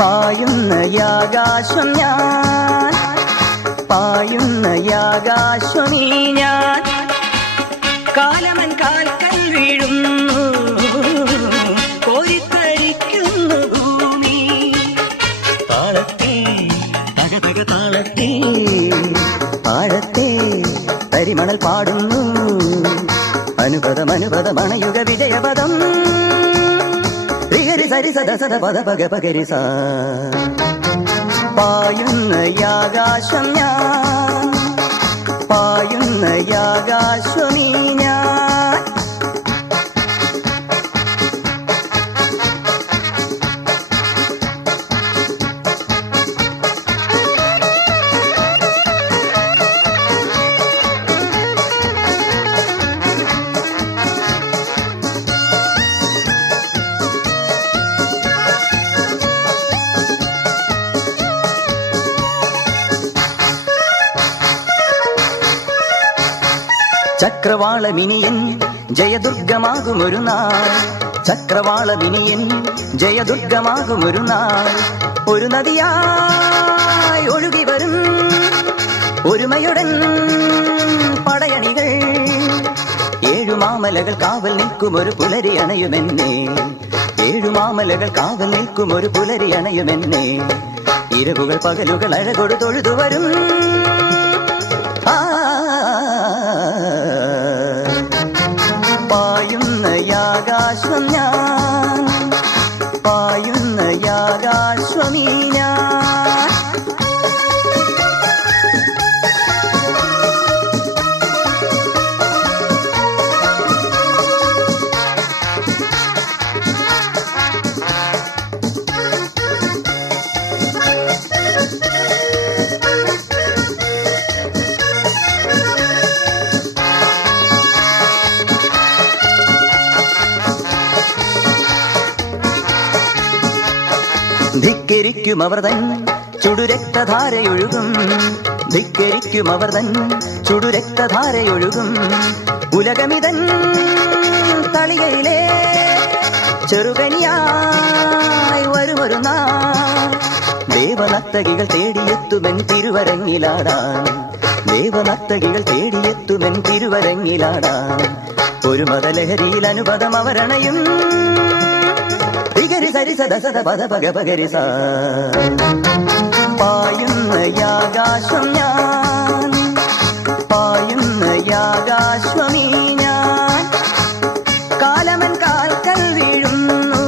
പായുന്ന ആകാശം ഞാൻ, പായുന്ന ആകാശമീ ഞാൻ, കാലമൻ കാൽക്കൽ വീഴുന്നു, കോരിത്തരിക്കുന്നു ഭൂമി. താളത്തേ തകതക താളത്തേ, താഴത്തേ തരിമണൽ പാടുന്നു, അനുപദം അനുപദം അണയുക വിജയപദം. സരി സദ സദ പദ പഗ പകരി സാ. പായുന്ന ആകാശം ഞാൻ, പായുന്ന ആകാശമീ ഞാൻ. ചക്രവാളമിനിയൻ ജയദുർഗമാകുമൊരു നാൾ, ചക്രവാളമിനിയൻ ജയദുർഗമാകുമൊരു നാൾ. ഒരു നദിയായി ഒഴുകി വരും ഒരുമയുടൻ പടയണികൾ, ഏഴുമാമലകൾ കാവൽ നിൽക്കുമൊരു പുലരി അണയുമെന്നേ, ഏഴുമാമലകൾ കാവൽ നിൽക്കുമൊരു പുലരി അണയുമെന്നേ. ഇരവുകൾ പകലുകൾ അഴകൊടു തൊഴുതു വരും. പായുന്ന ആകാശം ഞാൻ, പായുന്ന ആകാശമീ ഞാൻ. ധിക്കരിക്കും അവർ തൻ ചുടുരക്തധാരയൊഴുകും, ധിക്കരിക്കും അവർ തൻ ചുടുരക്തധാരയൊഴുകും. ഉലകമിതൻ തളികയിലെ ചെറുകനിയായി വരുമൊരു നാൾ, ദേവനർത്തകികൾ തേടിയെത്തുമെൻ തിരുവരങ്ങിലാടാൻ, ദേവനർത്തകികൾ തേടിയെത്തുമെൻ തിരുവരങ്ങിലാടാൻ. ഒരു മതലഹരിയിൽ അനുപദം അവരണയും. സരി സദ സദ പദ പഗ പകരി സാ. പായുന്ന ആകാശം ഞാൻ, പായുന്ന ആകാശമീ ഞാൻ, കാലമൻ കാൽക്കൽ വീഴുന്നു,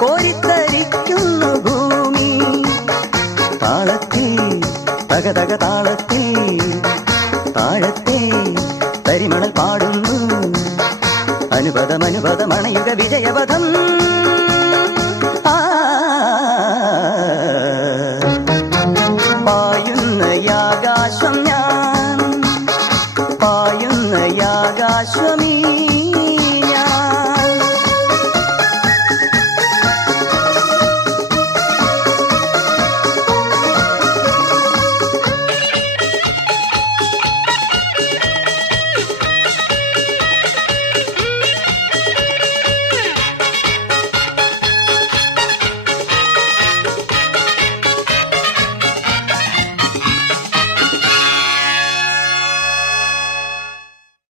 കോരിത്തരിക്കുന്നു ഭൂമി. താളത്തേ തകതക താളത്തേ, താഴത്തേ തരിമണൽ പാടുന്നു, അനുപദം അനുപദം അണയുക വിജയപദം.